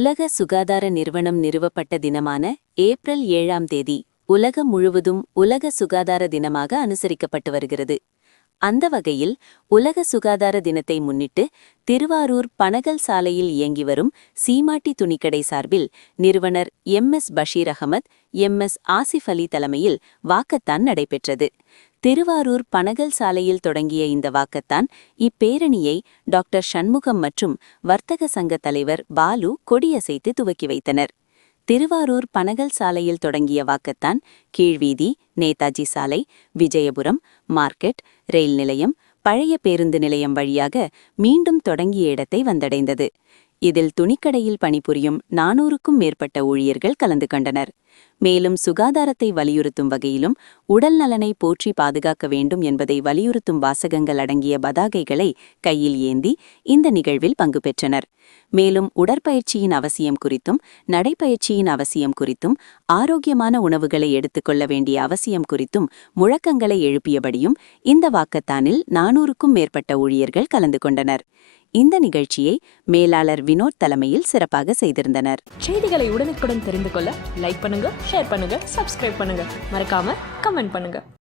உலக சுகாதார நிறுவனம் நிறுவப்பட்ட தினமான ஏப்ரல் 7ஆம் தேதி உலகம் முழுவதும் உலக சுகாதார தினமாக அனுசரிக்கப்பட்டு வருகிறது. அந்த வகையில் உலக சுகாதார தினத்தை முன்னிட்டு திருவாரூர் பனகல் சாலையில் இயங்கி வரும் சீமாட்டி துணிக்கடை சார்பில் நிறுவனர் எஸ் பஷீர் அகமது, எஸ் ஆசிஃப் அலி தலைமையில் வாக்கத்தான் நடைபெற்றது. திருவாரூர் பனகல் சாலையில் தொடங்கிய இந்த வாக்கத்தான் இப்பேரணியை டாக்டர் சண்முகம் மற்றும் வர்த்தக சங்க தலைவர் பாலு கொடியசைத்து துவக்கி வைத்தனர். திருவாரூர் பனகல் சாலையில் தொடங்கிய வாக்கத்தான் கீழ்வீதி, நேதாஜி சாலை, விஜயபுரம், மார்க்கெட், ரயில் நிலையம், பழைய பேருந்து நிலையம் வழியாக மீண்டும் தொடங்கிய இடத்தை வந்தடைந்தது. இதில் துணிக்கடையில் பணிபுரியும் 400க்கும் மேற்பட்ட ஊழியர்கள் கலந்து கொண்டனர். மேலும் சுகாதாரத்தை வலியுறுத்தும் வகையிலும் உடல் நலனை போற்றி பாதுகாக்க வேண்டும் என்பதை வலியுறுத்தும் வாசகங்கள் அடங்கிய பதாகைகளை கையில் ஏந்தி இந்த நிகழ்வில் பங்கு பெற்றனர். மேலும் உடற்பயிற்சியின் அவசியம் குறித்தும், நடைப்பயிற்சியின் அவசியம் குறித்தும், ஆரோக்கியமான உணவுகளை எடுத்துக்கொள்ள வேண்டிய அவசியம் குறித்தும் முழக்கங்களை எழுப்பியபடியும் இந்த வாக்கத்தானில் 400க்கும் மேற்பட்ட ஊழியர்கள் கலந்து கொண்டனர். இந்த நிகழ்ச்சியை மேலாளர் வினோத் தலைமையில் சிறப்பாக செய்திருந்தனர். செய்திகளை உடனுக்குடன் தெரிந்து கொள்ள லைக் பண்ணுங்க, ஷேர் பண்ணுங்க, சப்ஸ்கிரைப் பண்ணுங்க, மறக்காம கமெண்ட் பண்ணுங்க.